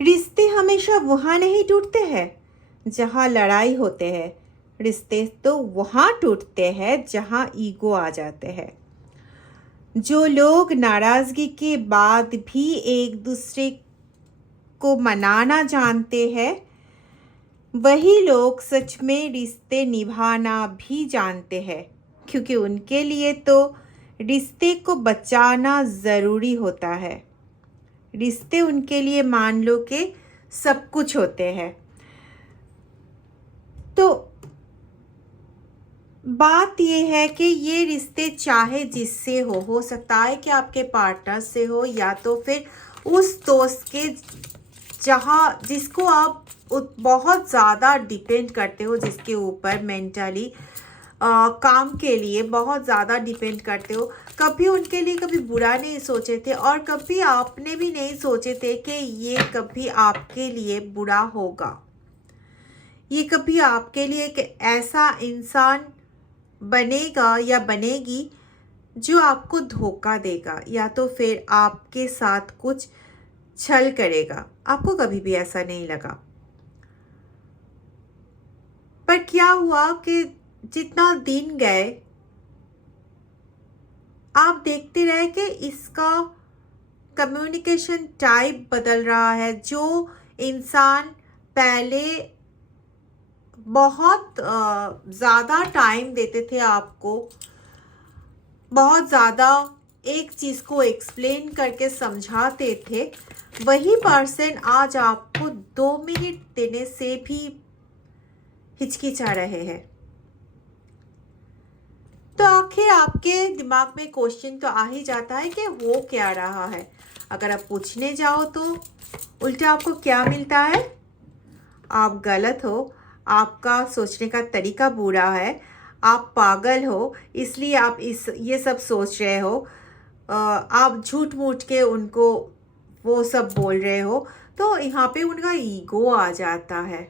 रिश्ते हमेशा वहाँ नहीं टूटते हैं जहाँ लड़ाई होते हैं। रिश्ते तो वहाँ टूटते हैं जहाँ ईगो आ जाते हैं। जो लोग नाराज़गी के बाद भी एक दूसरे को मनाना जानते हैं, वही लोग सच में रिश्ते निभाना भी जानते हैं, क्योंकि उनके लिए तो रिश्ते को बचाना ज़रूरी होता है। रिश्ते उनके लिए मान लो कि सब कुछ होते हैं। तो बात यह है कि ये रिश्ते चाहे जिससे हो सकता है कि आपके पार्टनर से हो, या तो फिर उस दोस्त के जहाँ जिसको आप बहुत ज़्यादा डिपेंड करते हो, जिसके ऊपर मेंटली काम के लिए बहुत ज़्यादा डिपेंड करते हो। कभी उनके लिए कभी बुरा नहीं सोचे थे, और कभी आपने भी नहीं सोचे थे कि ये कभी आपके लिए बुरा होगा। ये कभी आपके लिए एक ऐसा इंसान बनेगा या बनेगी जो आपको धोखा देगा, या तो फिर आपके साथ कुछ छल करेगा। आपको कभी भी ऐसा नहीं लगा। पर क्या हुआ कि जितना दिन गए, आप देखते रहे कि इसका कम्युनिकेशन टाइप बदल रहा है। जो इंसान पहले बहुत ज़्यादा टाइम देते थे आपको, बहुत ज़्यादा एक चीज़ को एक्सप्लेन करके समझाते थे, वही पर्सन आज आपको 2 मिनट देने से भी हिचकिचा रहे हैं। तो आखिर आपके दिमाग में क्वेश्चन तो आ ही जाता है कि वो क्या रहा है। अगर आप पूछने जाओ तो उल्टा आपको क्या मिलता है? आप गलत हो, आपका सोचने का तरीका बुरा है, आप पागल हो, इसलिए आप ये सब सोच रहे हो। आप झूठ मूठ के उनको वो सब बोल रहे हो। तो यहाँ पे उनका ईगो आ जाता है।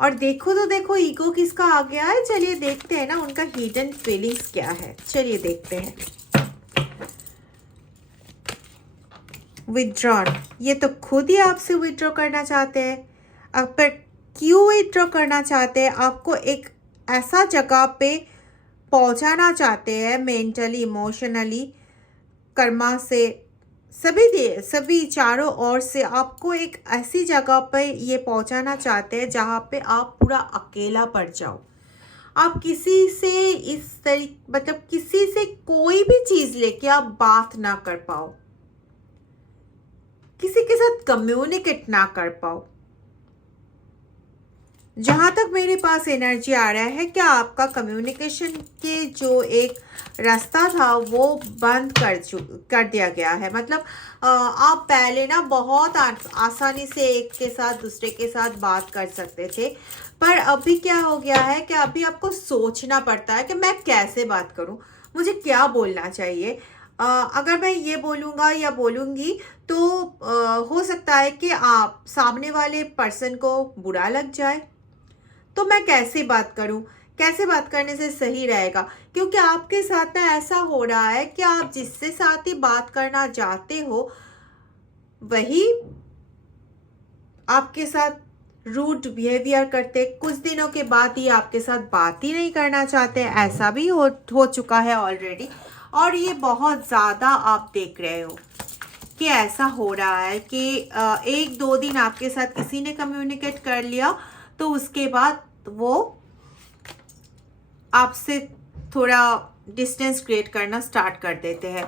और देखो तो देखो, ईगो किसका आ गया है। चलिए देखते हैं ना उनका हिडन फीलिंग्स क्या है। चलिए देखते हैं। विथड्रॉन, ये तो खुद ही आपसे विथड्रॉ करना चाहते हैं। अब पर क्यों विथड्रॉ करना चाहते हैं? आपको एक ऐसा जगह पे पहुंचाना चाहते हैं, मेंटली, इमोशनली, कर्मा से, सभी चारों ओर से आपको एक ऐसी जगह पे ये पहुंचाना चाहते हैं जहाँ पे आप पूरा अकेला पड़ जाओ। आप किसी से मतलब किसी से कोई भी चीज़ लेके आप बात ना कर पाओ, किसी के साथ कम्युनिकेट ना कर पाओ। जहाँ तक मेरे पास एनर्जी आ रहा है, क्या आपका कम्युनिकेशन के जो एक रास्ता था वो बंद कर दिया गया है। मतलब आप पहले ना बहुत आसानी से एक के साथ दूसरे के साथ बात कर सकते थे, पर अभी क्या हो गया है कि अभी आपको सोचना पड़ता है कि मैं कैसे बात करूं, मुझे क्या बोलना चाहिए। अगर मैं ये बोलूँगा या बोलूँगी तो हो सकता है कि आप सामने वाले पर्सन को बुरा लग जाए। तो मैं कैसे बात करूं? कैसे बात करने से सही रहेगा? क्योंकि आपके साथ ना ऐसा हो रहा है कि आप जिससे साथ ही बात करना चाहते हो, वही आपके साथ रूड बिहेवियर करते, कुछ दिनों के बाद ही आपके साथ बात ही नहीं करना चाहते। ऐसा भी हो चुका है ऑलरेडी। और ये बहुत ज़्यादा आप देख रहे हो कि ऐसा हो रहा है कि 1-2 दिन आपके साथ किसी ने कम्युनिकेट कर लिया, तो उसके बाद वो आपसे थोड़ा डिस्टेंस क्रिएट करना स्टार्ट कर देते हैं।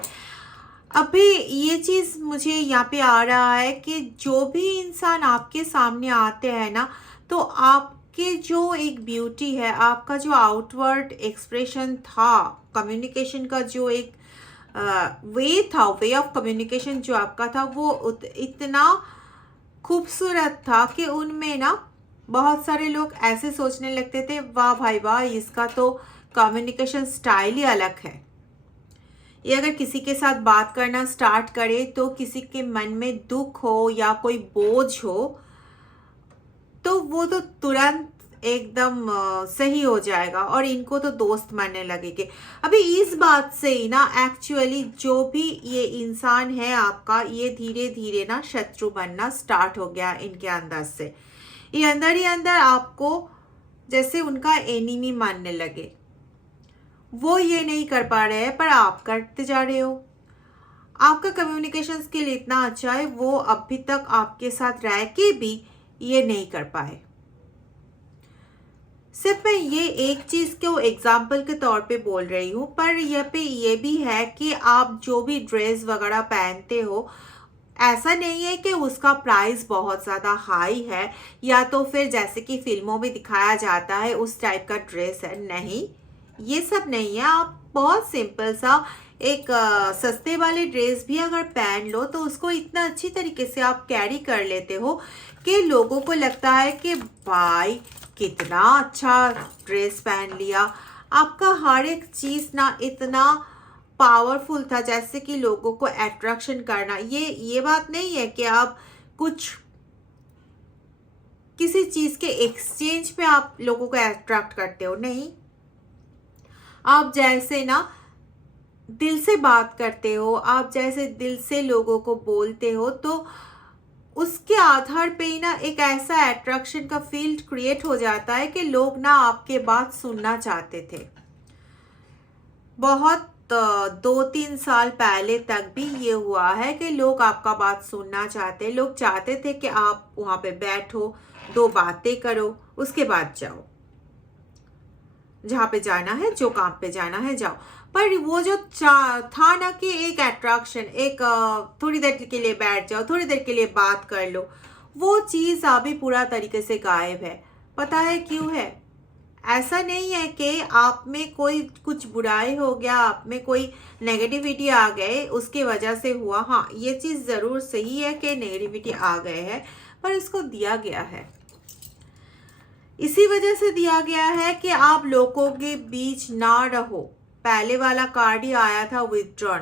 अभी ये चीज़ मुझे यहाँ पे आ रहा है कि जो भी इंसान आपके सामने आते हैं ना, तो आपके जो एक ब्यूटी है, आपका जो आउटवर्ड एक्सप्रेशन था, कम्युनिकेशन का जो एक वे था, वे ऑफ कम्युनिकेशन जो आपका था, वो इतना खूबसूरत था कि उनमें ना बहुत सारे लोग ऐसे सोचने लगते थे, वाह भाई वाह, इसका तो कम्युनिकेशन स्टाइल ही अलग है। ये अगर किसी के साथ बात करना स्टार्ट करे तो किसी के मन में दुख हो या कोई बोझ हो, तो वो तो तुरंत एकदम सही हो जाएगा और इनको तो दोस्त मानने लगेंगे। अभी इस बात से ही ना एक्चुअली जो भी ये इंसान है आपका, ये धीरे धीरे ना शत्रु बनना स्टार्ट हो गया इनके अंदर से। ये अंदर ही अंदर आपको जैसे उनका एनिमी मानने लगे। वो ये नहीं कर पा रहे हैं पर आप करते जा रहे हो। आपका कम्युनिकेशन स्किल इतना अच्छा है, वो अभी तक आपके साथ रह के भी ये नहीं कर पाए। सिर्फ मैं ये एक चीज़ को एग्जाम्पल के तौर पे बोल रही हूँ, पर यहाँ पे ये भी है कि आप जो भी ड्रेस वगैरह पहनते हो, ऐसा नहीं है कि उसका प्राइस बहुत ज़्यादा हाई है या तो फिर जैसे कि फिल्मों में दिखाया जाता है उस टाइप का ड्रेस है। नहीं, ये सब नहीं है। आप बहुत सिंपल सा एक सस्ते वाले ड्रेस भी अगर पहन लो तो उसको इतना अच्छी तरीके से आप कैरी कर लेते हो कि लोगों को लगता है कि भाई कितना अच्छा ड्रेस पहन लिया। आपका हर एक चीज़ ना इतना पावरफुल था जैसे कि लोगों को अट्रैक्शन करना। ये बात नहीं है कि आप कुछ किसी चीज़ के एक्सचेंज पे आप लोगों को अट्रैक्ट करते हो, नहीं। आप जैसे ना दिल से बात करते हो, आप जैसे दिल से लोगों को बोलते हो, तो उसके आधार पे ही ना एक ऐसा अट्रैक्शन का फील्ड क्रिएट हो जाता है कि लोग ना आपके बात सुनना चाहते थे। बहुत 2-3 साल पहले तक भी ये हुआ है कि लोग आपका बात सुनना चाहते, लोग चाहते थे कि आप वहाँ पे बैठो, 2 बातें करो, उसके बाद जाओ जहाँ पे जाना है, जो काम पे जाना है जाओ। पर वो जो था ना कि एक अट्रैक्शन, एक थोड़ी देर के लिए बैठ जाओ, थोड़ी देर के लिए बात कर लो, वो चीज़ अभी पूरा तरीके से गायब है। पता है क्यों है? ऐसा नहीं है कि आप में कोई कुछ बुराई हो गया, आप में कोई नेगेटिविटी आ गए उसके वजह से हुआ। हाँ, ये चीज़ ज़रूर सही है कि नेगेटिविटी आ गए है, पर इसको दिया गया है, इसी वजह से दिया गया है कि आप लोगों के बीच ना रहो। पहले वाला कार्ड ही आया था विथड्रॉन,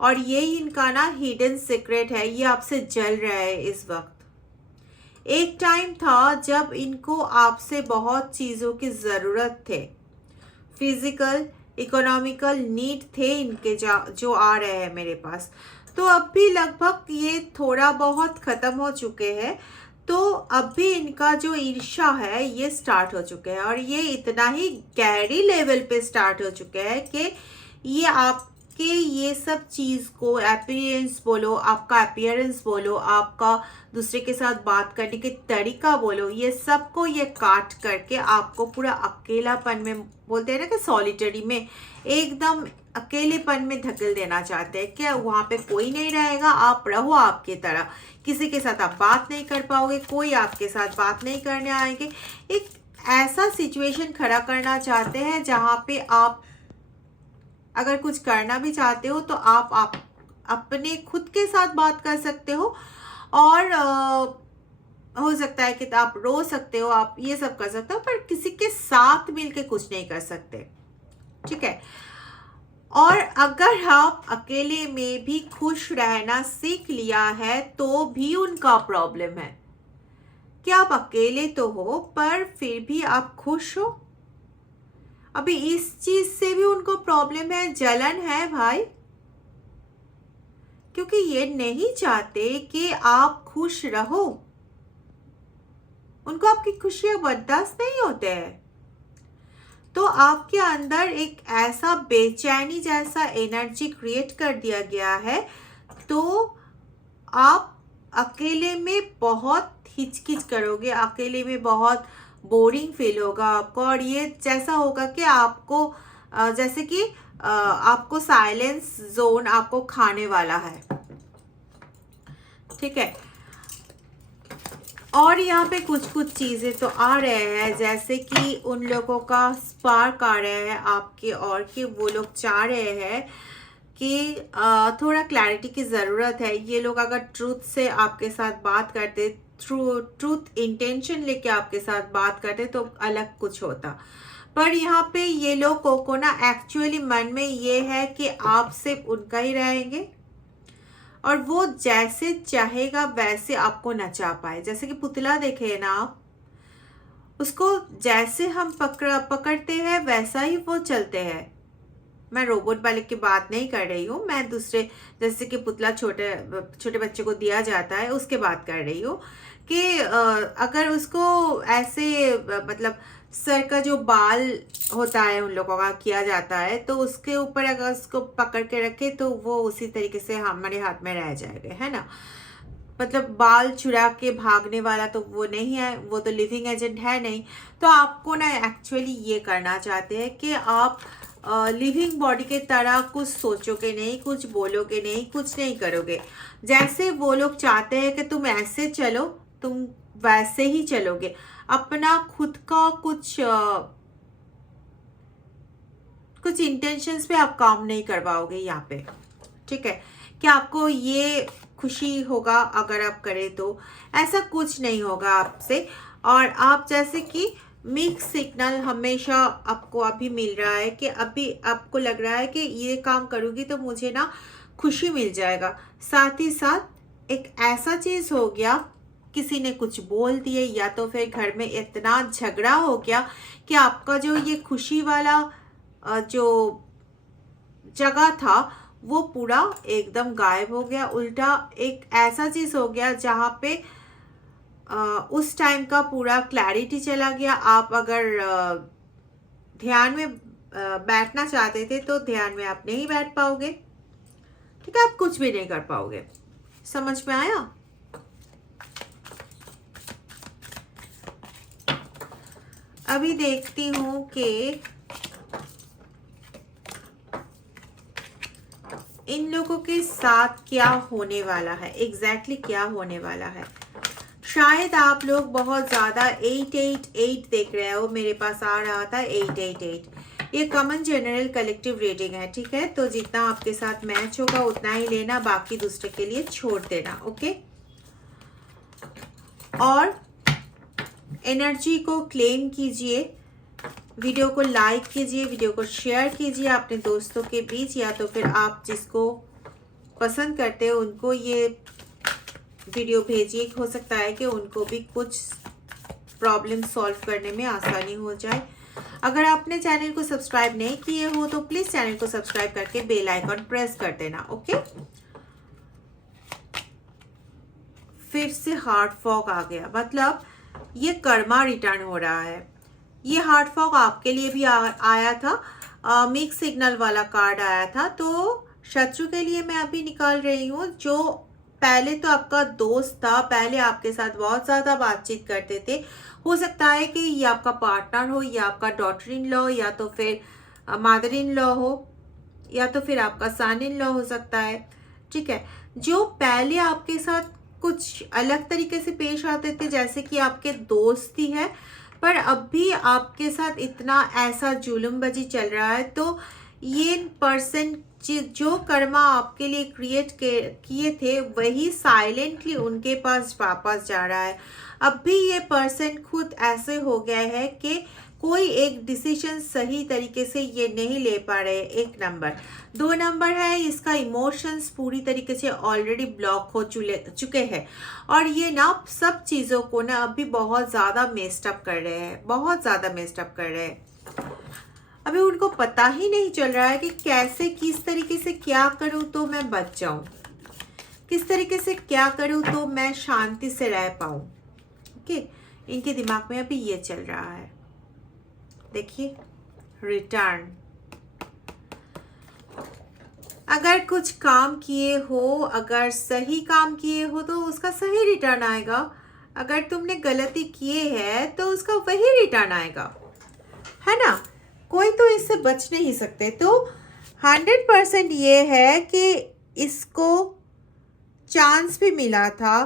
और यही इनका ना हिडन सीक्रेट है। ये आपसे जल रहा है इस वक्त। एक टाइम था जब इनको आपसे बहुत चीज़ों की ज़रूरत थे, फिजिकल इकोनॉमिकल नीड थे इनके जो आ रहे हैं मेरे पास। तो अब भी लगभग ये थोड़ा बहुत ख़त्म हो चुके हैं। तो अब भी इनका जो ईर्ष्या है ये स्टार्ट हो चुके हैं, और ये इतना ही गहरी लेवल पे स्टार्ट हो चुके हैं कि ये आपके ये सब चीज़ को अपीयरेंस बोलो, आपका अपीयरेंस बोलो, आपका दूसरे के साथ बात करने के तरीका बोलो, ये सबको ये काट करके आपको पूरा अकेलापन में, बोलते हैं ना कि सॉलिटरी में, एकदम अकेलेपन में धकेल देना चाहते हैं कि वहाँ पे कोई नहीं रहेगा, आप रहो आपकी तरह। किसी के साथ आप बात नहीं कर पाओगे, कोई आपके साथ बात नहीं करने आएंगे। एक ऐसा सिचुएशन खड़ा करना चाहते हैं जहाँ पे आप अगर कुछ करना भी चाहते हो तो आप अपने खुद के साथ बात कर सकते हो, और हो सकता है कि आप रो सकते हो, आप ये सब कर सकते हो, पर किसी के साथ मिलके कुछ नहीं कर सकते, ठीक है। और अगर आप अकेले में भी खुश रहना सीख लिया है तो भी उनका प्रॉब्लम है कि आप अकेले तो हो पर फिर भी आप खुश हो। अभी इस चीज से भी उनको प्रॉब्लम है, जलन है भाई, क्योंकि ये नहीं चाहते कि आप खुश रहो। उनको आपकी खुशियां बर्दाश्त नहीं होते हैं। तो आपके अंदर एक ऐसा बेचैनी जैसा एनर्जी क्रिएट कर दिया गया है, तो आप अकेले में बहुत हिचकिच करोगे, अकेले में बहुत बोरिंग फील होगा आपको, और ये जैसा होगा कि आपको जैसे कि आपको साइलेंस जोन आपको खाने वाला है, ठीक है। और यहाँ पे कुछ कुछ चीज़ें तो आ रहे हैं, जैसे कि उन लोगों का स्पार्क आ रहे हैं आपके, और कि वो लोग चाह रहे हैं कि थोड़ा क्लैरिटी की ज़रूरत है। ये लोग अगर ट्रूथ से आपके साथ बात करते, ट्रूथ इंटेंशन लेके आपके साथ बात करते तो अलग कुछ होता। पर यहाँ पे ये लोगों को ना एक्चुअली मन में ये है कि आप सिर्फ उनका ही रहेंगे, और वो जैसे चाहेगा वैसे आपको नचा पाए। जैसे कि पुतला देखे ना आप, उसको जैसे हम पकड़ते हैं वैसा ही वो चलते हैं। मैं रोबोट वाले की बात नहीं कर रही हूँ, मैं दूसरे जैसे कि पुतला छोटे छोटे बच्चे को दिया जाता है उसके बात कर रही हूँ कि अगर उसको ऐसे मतलब सर का जो बाल होता है उन लोगों का किया जाता है, तो उसके ऊपर अगर उसको पकड़ के रखे तो वो उसी तरीके से हमारे हाथ में रह जाएगा, है ना। मतलब बाल चुरा के भागने वाला तो वो नहीं है, वो तो लिविंग एजेंट है नहीं। तो आपको ना एक्चुअली ये करना चाहते हैं कि आप लिविंग बॉडी के तरह कुछ सोचोगे नहीं, कुछ बोलोगे नहीं, कुछ नहीं करोगे। जैसे वो लोग चाहते हैं कि तुम ऐसे चलो, तुम वैसे ही चलोगे। अपना खुद का कुछ इंटेंशंस पे आप काम नहीं कर पाओगे यहाँ पे, ठीक है। कि आपको ये खुशी होगा अगर आप करें, तो ऐसा कुछ नहीं होगा आपसे। और आप जैसे कि मिक्स सिग्नल हमेशा आपको अभी मिल रहा है कि अभी आपको लग रहा है कि ये काम करूँगी तो मुझे ना खुशी मिल जाएगा। साथ ही साथ एक ऐसा चीज़ हो गया, किसी ने कुछ बोल दिए या तो फिर घर में इतना झगड़ा हो गया कि आपका जो ये खुशी वाला जो जगह था वो पूरा एकदम गायब हो गया। उल्टा एक ऐसा चीज़ हो गया जहाँ पे उस टाइम का पूरा क्लैरिटी चला गया। आप अगर ध्यान में बैठना चाहते थे तो ध्यान में आप नहीं बैठ पाओगे, ठीक है। आप कुछ भी नहीं कर पाओगे। समझ में आया? अभी देखती हूँ कि इन लोगों के साथ क्या होने वाला है, एग्जैक्टली क्या होने वाला है। शायद आप लोग बहुत ज़्यादा 888 देख रहे हो, मेरे पास आ रहा था 888। ये कॉमन जनरल कलेक्टिव रीडिंग है, ठीक है। तो जितना आपके साथ मैच होगा उतना ही लेना, बाकी दूसरे के लिए छोड़ देना, ओके। और एनर्जी को क्लेम कीजिए, वीडियो को लाइक कीजिए, वीडियो को शेयर कीजिए अपने दोस्तों के बीच, या तो फिर आप जिसको पसंद करते हो उनको ये वीडियो भेजिए। हो सकता है कि उनको भी कुछ प्रॉब्लम सॉल्व करने में आसानी हो जाए। अगर आपने चैनल को सब्सक्राइब नहीं किए हो तो प्लीज चैनल को सब्सक्राइब करके बेल आइकन प्रेस कर देना, ओके। फिर से हार्ट फॉग आ गया, मतलब ये कर्मा रिटर्न हो रहा है। ये हार्ट फॉग आपके लिए भी आया था, मिक्स सिग्नल वाला कार्ड आया था। तो शत्रु के लिए मैं अभी निकाल रही हूँ, जो पहले तो आपका दोस्त था, पहले आपके साथ बहुत ज़्यादा बातचीत करते थे। हो सकता है कि ये आपका पार्टनर हो, या आपका डॉटर इन लॉ, या तो फिर मदर इन लॉ हो, या तो फिर आपका सन इन लॉ हो सकता है, ठीक है। जो पहले आपके साथ कुछ अलग तरीके से पेश आते थे, जैसे कि आपके दोस्त ही है, पर अब भी आपके साथ इतना ऐसा जुल्मबाजी चल रहा है। तो ये पर्सन जो कर्मा आपके लिए क्रिएट किए थे वही साइलेंटली उनके पास वापस जा रहा है। अब भी ये पर्सन खुद ऐसे हो गया है कि कोई एक डिसीजन सही तरीके से ये नहीं ले पा रहे। 1 नंबर। 2 नंबर है, इसका इमोशंस पूरी तरीके से ऑलरेडी ब्लॉक हो चुके हैं, और ये ना सब चीज़ों को ना अभी बहुत ज़्यादा मेस्ड अप कर रहे हैं, बहुत ज़्यादा मेस्ड अप कर रहे हैं। अभी उनको पता ही नहीं चल रहा है कि कैसे, किस तरीके से क्या करूं तो मैं बच जाऊं, किस तरीके से क्या करूं तो मैं शांति से रह पाऊं, ओके। इनके दिमाग में अभी ये चल रहा है। देखिए, रिटर्न। अगर कुछ काम किए हो, अगर सही काम किए हो तो उसका सही रिटर्न आएगा। अगर तुमने गलती किए है तो उसका वही रिटर्न आएगा, है ना। कोई तो इससे बच नहीं सकते। तो 100% ये है कि इसको चांस भी मिला था,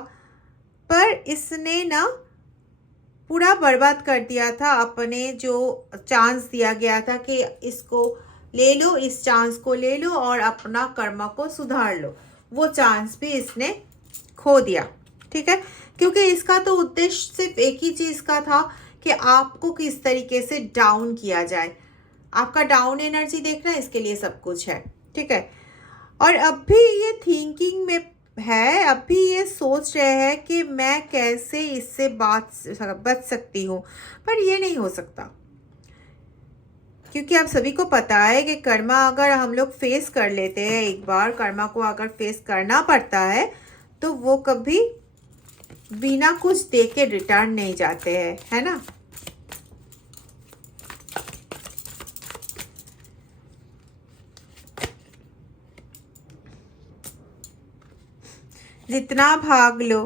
पर इसने ना पूरा बर्बाद कर दिया था। अपने जो चांस दिया गया था कि इसको ले लो, इस चांस को ले लो और अपना कर्मा को सुधार लो, वो चांस भी इसने खो दिया, ठीक है। क्योंकि इसका तो उद्देश्य सिर्फ एक ही चीज़ का था कि आपको किस तरीके से डाउन किया जाए। आपका डाउन एनर्जी देखना, इसके लिए सब कुछ है, ठीक है। और अब भी ये थिंकिंग में है अभी ये सोच रहे हैं कि मैं कैसे इससे बच सकती हूँ, पर ये नहीं हो सकता, क्योंकि आप सभी को पता है कि कर्मा अगर हम लोग फेस कर लेते हैं, एक बार कर्मा को अगर फेस करना पड़ता है तो वो कभी बिना कुछ दे के रिटर्न नहीं जाते हैं, है ना। जितना भाग लो,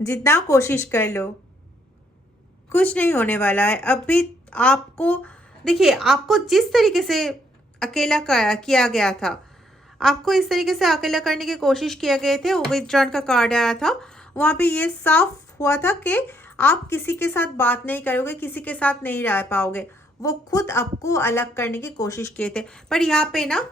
जितना कोशिश कर लो, कुछ नहीं होने वाला है। अभी आपको देखिए, आपको जिस तरीके से अकेला किया गया था, आपको इस तरीके से अकेला करने की कोशिश किया गए थे, विथड्रॉन का कार्ड आया था, वहाँ पे ये साफ हुआ था कि आप किसी के साथ बात नहीं करोगे, किसी के साथ नहीं रह पाओगे। वो खुद आपको अलग करने की कोशिश किए थे, पर यहाँ पे ना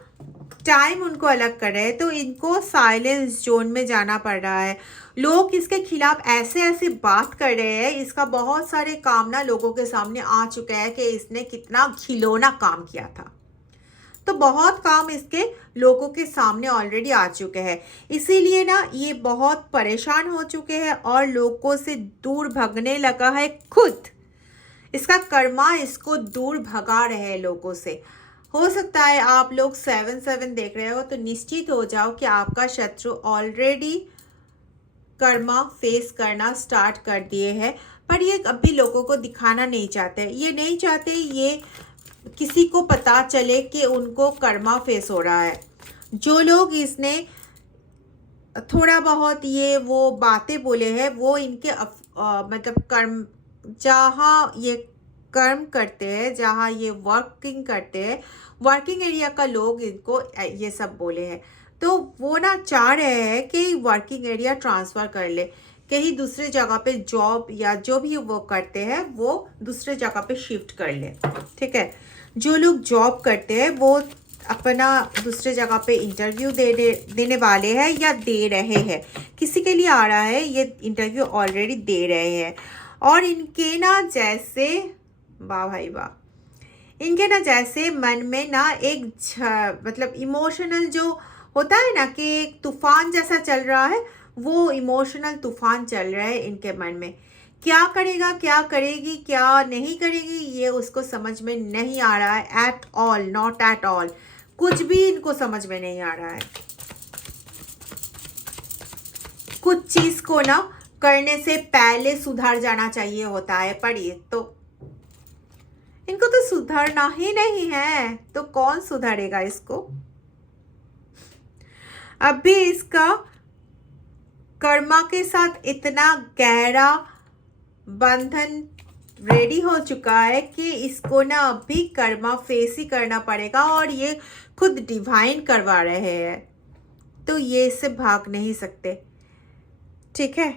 टाइम उनको अलग कर रहे हैं, तो इनको साइलेंस जोन में जाना पड़ रहा है। लोग इसके खिलाफ ऐसे ऐसे बात कर रहे हैं, इसका बहुत सारे काम ना लोगों के सामने आ चुका है कि इसने कितना खिलौना काम किया था। तो बहुत काम इसके लोगों के सामने ऑलरेडी आ चुके हैं, इसीलिए ना ये बहुत परेशान हो चुके हैं और लोगों से दूर भागने लगा है खुद। इसका कर्मा इसको दूर भगा रहे हैं लोगों से। हो सकता है आप लोग 7-7 देख रहे हो, तो निश्चित हो जाओ कि आपका शत्रु ऑलरेडी कर्मा फेस करना स्टार्ट कर दिए हैं, पर ये अभी लोगों को दिखाना नहीं चाहते। ये नहीं चाहते ये किसी को पता चले कि उनको कर्मा फेस हो रहा है। जो लोग इसने थोड़ा बहुत ये वो बातें बोले हैं, वो इनके मतलब कर्म, जहाँ ये कर्म करते हैं, जहाँ ये वर्किंग करते हैं, वर्किंग एरिया का लोग इनको ये सब बोले हैं। तो वो ना चाह रहे हैं कि वर्किंग एरिया ट्रांसफ़र कर ले, कहीं दूसरे जगह पे जॉब या जो भी वो करते हैं वो दूसरे जगह पे शिफ्ट कर ले। ठीक है, जो लोग जॉब करते हैं वो अपना दूसरे जगह पे इंटरव्यू देने वाले हैं या दे रहे हैं। किसी के लिए आ रहा है, ये इंटरव्यू ऑलरेडी दे रहे हैं। और इनके ना जैसे, वाह भाई वाह, इनके ना जैसे मन में ना एक मतलब इमोशनल जो होता है ना कि एक तूफान जैसा चल रहा है, वो इमोशनल तूफान चल रहा है इनके मन में। क्या करेगा, क्या करेगी, क्या नहीं करेगी, ये उसको समझ में नहीं आ रहा है at all, not at all. कुछ भी इनको समझ में नहीं आ रहा है। कुछ चीज को ना करने से पहले सुधर जाना चाहिए होता है, पर ये तो इनको तो सुधरना ही नहीं है, तो कौन सुधरेगा इसको। अभी इसका कर्मा के साथ इतना गहरा बंधन रेडी हो चुका है कि इसको ना अभी कर्मा फेस ही करना पड़ेगा, और ये खुद डिवाइन करवा रहे हैं, तो ये इससे भाग नहीं सकते। ठीक है।